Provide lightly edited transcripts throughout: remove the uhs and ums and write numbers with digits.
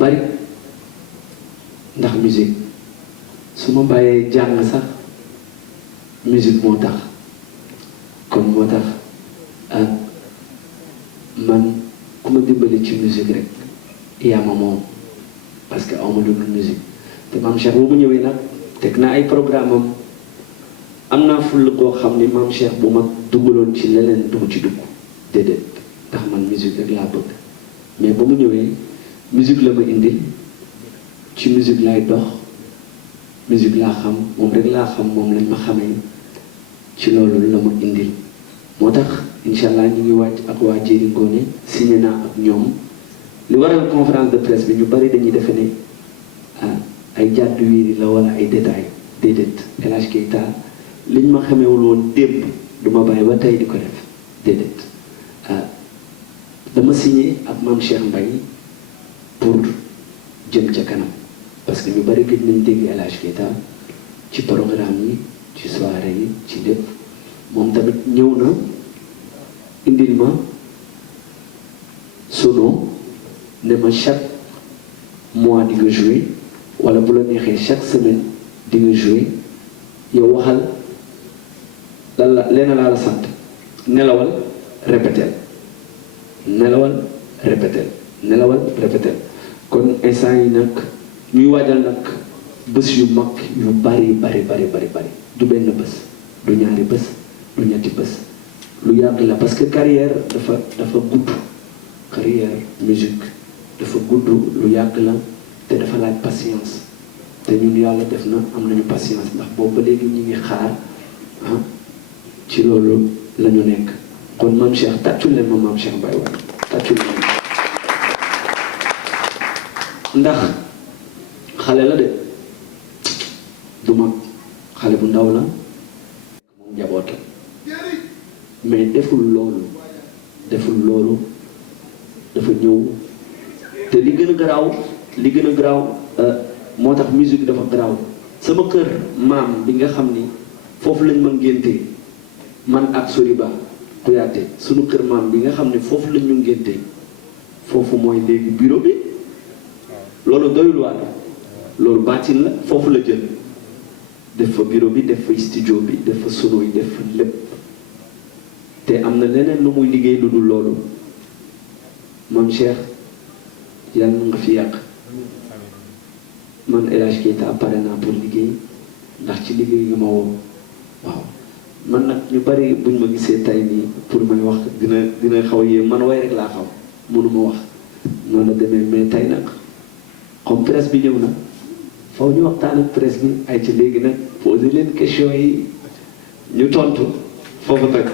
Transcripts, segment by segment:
bari ndax musique su ma bàyyee jàng sax musique moo tax kon moo tax man ku ma dimbali ci musique rek yaa ma moom parce que aw ma dugg musique te maam Cheikh bu mu ñëwee nag teg na ay programme am naa full koo xam ni maam Cheikh bu ma duggaloon ci leneen du ma ci dugg déedéet ndax man musique rek laa bëgg mais ba mu ñëwee musique la ma indil ci musique laay dox musique laa xam moom rek laa xam moom lañ ma xamee ci loolu la ma indil moo tax incha allah ñu ngi wàcc ak waa Jéeri Ngoone signé naa ak ñoom li waral conférence de presse bi ñu bari dañuy defe ne ay jàddu wiiri la wala ay détails déedéet El Hadj Keita liñ ma xamewul woon démb du ma bàyyi ba tey di ko def déedéet dama signé ak maam Cheikh Mbaye pour jëm ca kanam parce que ñu bari gëj nañ dégg El Hadj Keita ci programme yi ci soirée yi ci lépp moom tamit ñëw na indil ma sono ne ma chaque mois di nga jouer wala bu la neexee chaque semaine di nga jouer yow waxal lan la lenn laa la sant nelawal répétel nelawal répétel nelawal répétel kon instant yi nag ñuy waajal nag bés yu mag yu bari du benn bés du ñaari bés du ñetti bés lu yàgg la parce que carrière dafa gudd carrière musique dafa gudd lu yàgg la te dafa laaj patience te ñun yàlla def na am nañu patience ndax boobu ba léegi ñu ngi xaar ci loolu la ñu nekk kon maam Cheikh tàccul leen ma maam Cheikh Mbaye waay tàccul leen ndax xale la de du mag xale bu ndaw la moom njabootam mais deful loolu dafa ñëw te li gën a garaaw moo tax musique dafa garaaw sama kër maam bi nga xam ni foofu lañ ma ngéntee man ak Soriba Kouyaté sunu kër maam bi nga xam ne foofu lañ ñu ngéntee foofu mooy léegi bureau bi loolu doyul waat loolu baatin la foofu la jël def fa bureau bi def fa studio bi def fa sono yi def fa lépp te am na leneen lu muy liggéey lu dul loolu maam Cheikh yàlla na nga fi yàq man El Hadj Keita pare naa pour liggéey ndax ci liggéey nga ma woo waaw man nag ñu bari buñ ma gisee tay nii pour may wax dina xaw a yéem man way rek laa xaw mënuma wax noonu la demee mais tay nag comme presse bi ñëw na faw ñu waxtaan ak presse bi ay ci léegi nag posé leen question yi ñu tontu foofu nag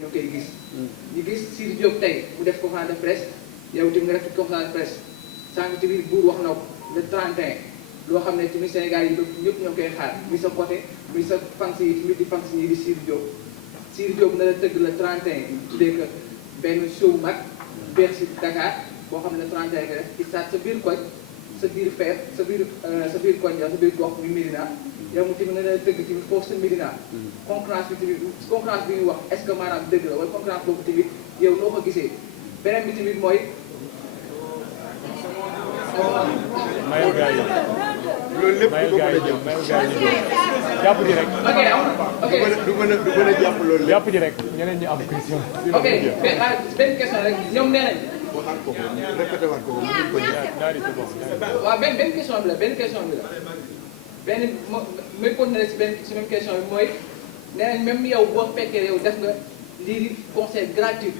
ñoo koy gis ñu gis Sidy Diop tey mu def conférence de presse yow tamit nga def conférence de presse sànq ci biir buur wax na ko le 31 loo xam ne tamit Sénégal yi ñëpp ñoo koy xaar muy sa côté muy sa fans yi tamit di fans yi di Sidy Diop na la tëgg le 31 tuddee que benn show mag Bercy Dakar boo xam ne le 31 nga def ci sa biir koñ sa biir feet sa biir koñ sa biir gox muy Médina yow mu tamit nga la tëgg tamit foofu sa Médina concurrence bi tamit concurrence bi ñuy wax est-ce que maanaam dëgg la wala concurrence boobu tamit yow noo ko gisee beneen bi tamit mooy mayal gaa yi loolu lépp mayal gaa yi jàpp ji rek. ok du mën a jàpp loolu jàpp ji rek ñeneen ñi am question. ok benn question rek ñoom nee nañ. waxaat ko répété waat ko mënuñ ko waaw benn question bi la benn may continuer si même question bi mooy nee nañ même yow boo fekkee yow def nga lii di concert gratuit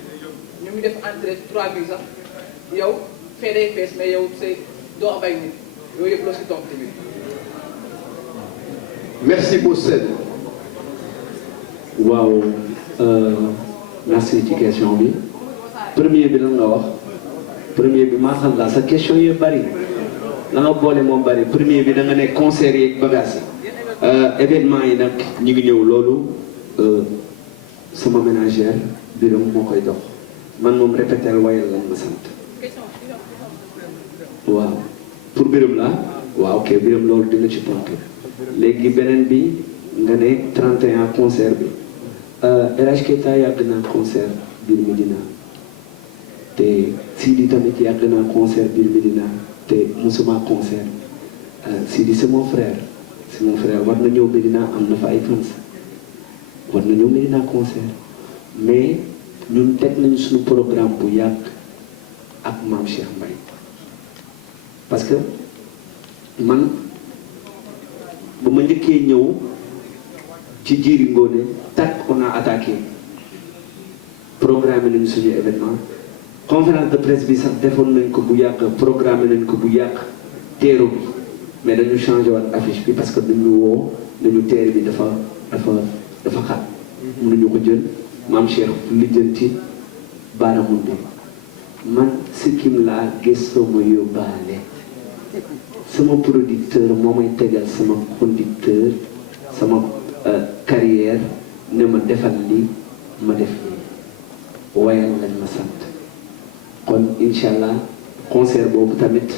ñu ngi def entrée 3000 sax yow fee day fees mais yow c'est doo am ay nit yooyu yëpp loo si toog tamit. merci pour cette. waaw merci ci question bi premier bi lan nga wax premier bi maa xam la sa question yi bari la nga boole moom bari premier bi da nga ne concert yi bagage yi événement yi nag ñu ngi ñëw loolu sama ménagère biram moo koy dox man moom répéter wayal lañ ma sant waaw pour biram la waaw ok biram loolu dina ci tontu léegi beneen bi nga ne 31 concert bi El Hadj Keita yàgg naa concert biir Médina te Sidi tamit yàgg naa concert biir Medina te musuma concert Sidi c'est mon frère war na ñëw Medina am na fa ay fans war na ñëw Medina concert mais ñun teg nañu suñu programme bu yàgg ak Mame Cheikh Mbaye parce que man ba ma njëkkee ñëw ci Djily Ngoné tak on a attaqué programme nañu suñu événement conférence de presse bi sax defoon nañ ko bu yàgg programme nañ ko bu yàgg teeru bi mais dañu changé waat affiche bi parce que dañu woo nañu teer bi dafa xat mënuñu ko jël Mame Cheikh lijjanti baaramundi man sikkim laa gëstoo ma yóbbaale sama producteur moo may tegal sama conducteur sama carrière ne ma defal lii ma def lii wayal lañ ma sant kon incha allah concert boobu tamit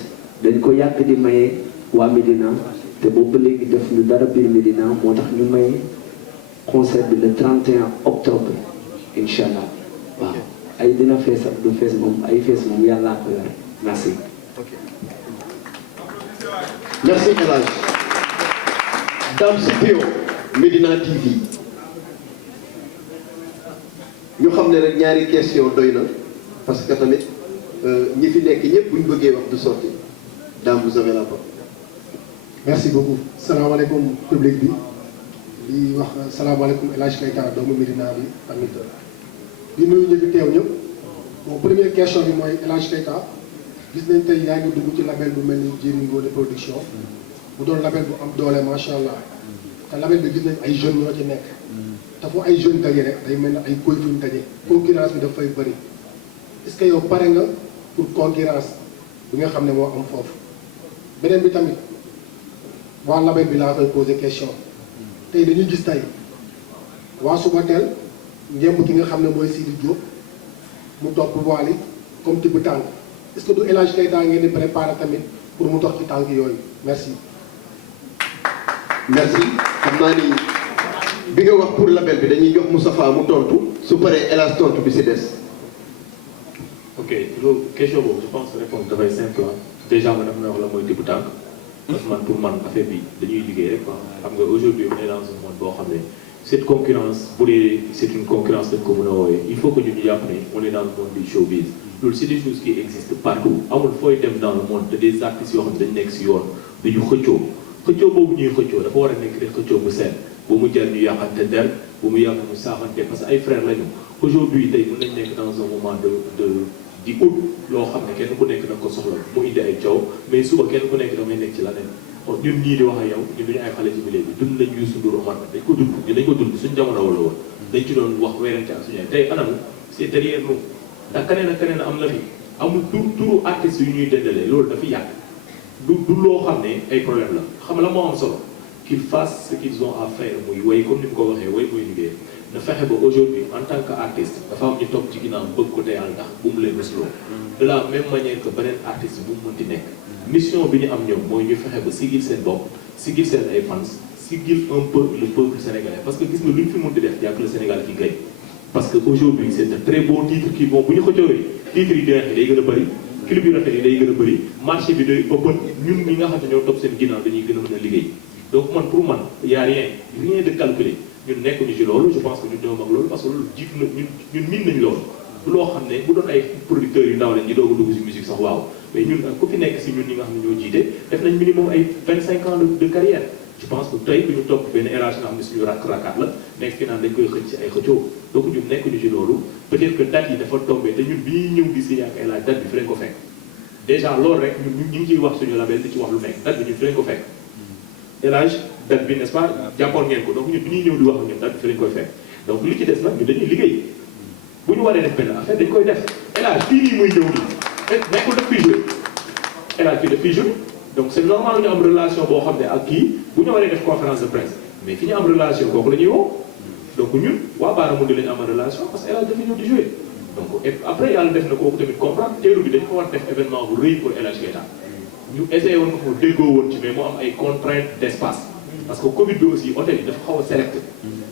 dañ ko yàgg di maye waa Médina te boobu ba léegi def ñu dara biir Médina moo tax ñu maye concert bi le 31 octobre incha allah waaw ay dina fees ak du fees moom ay fees moom yàllaa ko yor merci. Merci El Hadj Dame Sipio Médina TV ñu xam ne rek ñaari question doy na parce que tamit ñi fi nekk ñëpp bu ñu bëggee wax du sotti Dame vous avez la parole. merci beaucoup salaamaaleykum public bi di wax salaamaaleykum El Hadj Keita doomu Médina bi tamit di nuyu ñu fi teew ñëpp bon première question bi mooy El Hadj Keita gis nañ tey yaa ngi dugg ci label bu mel ni Djily Ngoné production bu doon label bu am doole macha allah te label bi gis nañ ay jeunes ñoo ci nekk te fu ay jeunes daje rek day mel ne ay kuy fuñ daje concurrence bi dafay bëri est-ce que yow pare nga pour concurrence bi nga xam ne moo am foofu beneen bi tamit waa label bi laa koy poser question tey dañuy gis tey waa Subatel njëmb ki nga xam ne mooy Sidi Diop mu topp Wally comme tibb tànk est-ce que du El Hadj Keita ngeen di préparer tamit pour mu dox ci tànk yooyu merci. merci xam naa ni bi nga wax pour label bi dañuy jox Moustapha mu tontu su paree El Hadj tontu bi si des. ok loolu question boobu je pense réponse dafay simple déjà ma def na wax la mooy tibb tànk parce que man pour man affaire bi dañuy liggéey rek quoi xam nga aujourd'hui on est dans un monde boo xam ne cette concurrence bu dee c'est une concurrence dañ ko mën a woowee il faut que ñu jàpp ne on est dans le monde du showbiz loolu c'est des choses qui existent partout amul fooy dem dans le monde te des artistes yoo xam ne dañ nekk si yoon dañu xëccoo boobu ñuy xëccoo dafa war a nekk rek xëccoo bu seen bu mu jar ñu yàqante der bu mu yàq ñu saaxante parce que ay frères lañu aujourd'hui tey mën nañ nekk dans un moment di ut loo xam ne kenn ku nekk da nga ko soxla mu indi ay coow mais suba kenn ku nekk damay nekk ci leneen kon ñun ñii di wax ak yow ñun duñu ay xale ci milieu bi dund nañ Youssou Ndour Omar dañ ko dund suñu jamono wala woon dañ ci doon wax weerante ak suñu tey anam c'est derrière nous ndax keneen ak keneen am na fi amul turu artistes yu ñuy dendalee loolu dafa yàgg du loo xam ne ay problème la xam la moo am solo qu'ils fassent ce qu'ils ont à faire muy way comme ni mu ko waxee way muy liggéey na fexe ba aujourd'hui en tant que artiste dafa am ñu topp ci ginnaaw bëgg ko te yàlla ndax bu mu leen mësuloo de la même manière que beneen artiste bu mu mënti nekk mission bi ñu am ñoom mooy ñu fexe ba sigil seen bopp sigil seen ay fans sigil un peu le peuple sénégalais parce que gis nga lu ñu fi mënti def jàpp le Sénégal ki gagne parce que aujourd'hui c'est de très beaux titres qui vont bu ñu ko joowee titres yi day gën a bëri clip yu rafet yi day gën a bëri marché bi day ëppan ñun ñi nga xam ne ñoo topp seen ginnaaw dañuy gën a mën a liggéey donc man pour man y a rien de calculé ñun nekkuñu ci loolu je pense que ñun ñoo mag loolu parce que loolu jiitu na ñun miin nañ loolu du loo xam ne bu doon ay producteurs yu ndaw lañ ñi doog a dugg ci musique sax waaw mais ñun ku fi nekk si ñun ñi nga xam ne ñoo jiite def nañ minimum ay 25 ans de carrière je pense que tey du ñu topp benn érage nga xam ne suñu rakk-rakkaat la nekk fi naan dañ koy xëcc si ay xëccoo donc ñun nekkuñu ci loolu peut-être que date yi dafa tombé te ñun bi ñëw di si ak ay laaj date bi fi lañ ko fekk déjà loolu rek ñun ñu ngi ciy wax suñu label di ci wax lu nekk date bi ñun fi lañ ko fekk élage date bi n'est-ce pas jàppoon ngeen ko donc ñun bi ñuy ñëw di wax ak ñun date bi fi lañ koy fekk donc li ci des nag ñun dañuy liggéey bu ñu waree def benn affaire dañ koy def élage fii nii muy ñëw nii nekkul daf fiy joué élage fii daf fiy joué donc c'est normal ñu am relation boo xam ne ak kii bu ñu waree def conférence de presse mais fi ñu am relation kooku la ñuy woo donc ñun waa Baaramundi la ñu am relation parce que élage dafa ñëw di joué donc après yàlla def na kooku tamit comprendre teeru bi dañ ko war def événement bu rëy pour El Hadj Keita ñu essayé woon ko déggoo woon ci mais moo am ay contraintes d'espace parce que Covid bi aussi hôtel yi dafa xaw a sélecté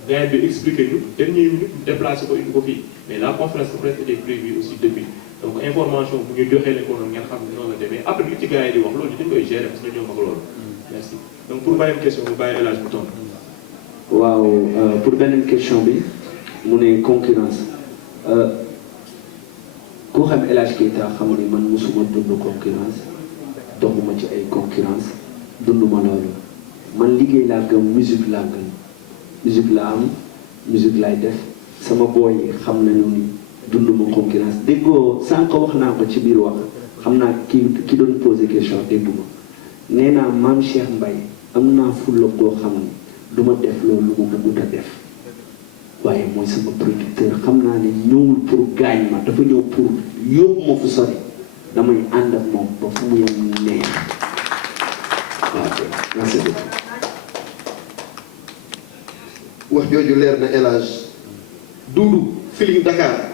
gars bi expliqué ñu dernière minute ñu déplacé ko indi ko fii mais la conférence de presse était prévue aussi depuis donc information bu ñu joxee leen ko noonu ngeen xam ne noonu la demee après li ci gars yi di wax loolu dañ koy gérer parce que ñoo mag loolu. merci donc pour beneen question bu bàyyi élage bu tontu. waaw pour beneen question bi mu ne concurrence ku xam El Hadj Keita xam ne man mosuma dund concurrence doxuma ci ay concurrence dunduma loolu man liggéey laa gëm musique laa gëm musique laa am musique laay def sama booy yi xam nañu ni dunduma concurrence déggoo sànq wax naa ko ci biir wax xam naa ki doon posé question dégguma nee naa maam Cheikh Mbaye am naa fulla goo xam ne du ma def loolu lu ma bëggut a def waaye mooy sama producteur xam naa ne ñëwul pour gaañ ma dafa ñëw pour yóbbu ma fu sori damay ànd ak moom ba fu mu yem neex waaw merci beaucoup. wax jooju leer na El Hadj Doudou Feeling Dakar.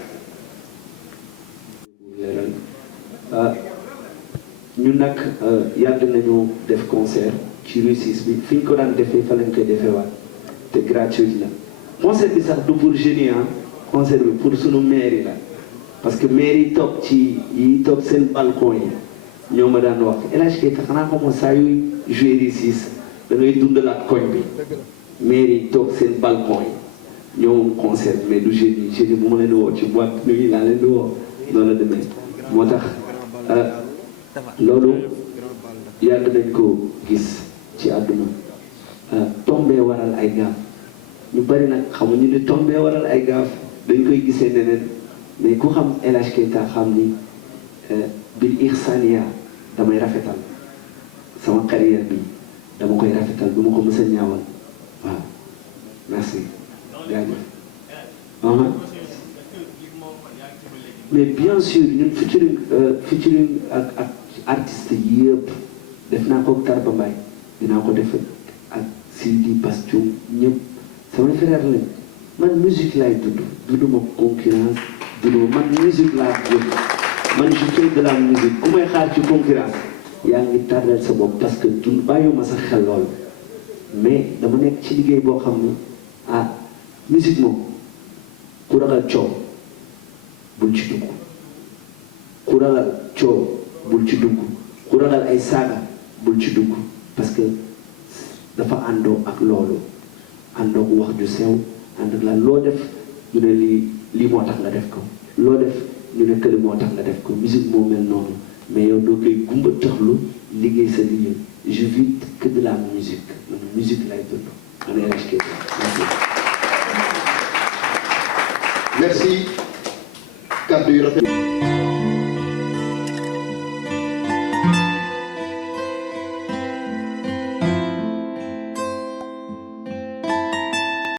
leeral ñun nag yàgg nañu def concert ci Russie bi fi ñu ko daan defee fa lañ koy defee waat te gratuit la concert bi sax du pour jeunes concert bi pour sunu maire yi la parce que maire yi toog seen balcon yi ñoo ma daan wax El Hadj Keita xanaa xamoo saa yuy joué Russie da ngay dundalaat koñ bi maire yi toog seen balcon yi ñoo moom concert mais du jeunes yi bu ma leen woo ci boîte nuit laa leen di woo noonu la demee moo tax loolu yàgg nañ ko gis ci àdduna tombee waral ay gaaf ñu bari nag xamuñu ne tombee waral ay gaaf dañ koy gisee neneen mais ku xam El Hadj Keita xam ni bil ihsaniya damay rafetal sama carrière bi dama koy rafetal du ma ko mës a ñaawal waaw merci jaajëf mais bien sûr ñun featuring ak artistes yëpp def naa ko Tarba Mbaye dinaa ko def ak Sidi Bastion ñëpp sama frère lañ man musique laay dunduma concurrence man musique laa gëm man je fais de la musique ku may xaar ci concurrence yaa ngi tardel sa bopp parce que bàyyiwuma sax xel lool mais dama nekk ci liggéey boo xam ne musique moom ku ragal coow bul ci dugg ku ragal coow bul ci dugg ku ragal ay saaga bul ci dugg parce que dafa àndoo ak loolu àndoo ak wax ju sew ànd ak la loo def ñu ne lii moo tax nga def ko loo def ñu ne këli moo tax nga def ko musique moo mel noonu mais yow doo koy gumba taxlu liggéey sa liggéey je vis que de la musique man musique lay dund man El Hadj Keita merci kàddu yu rafet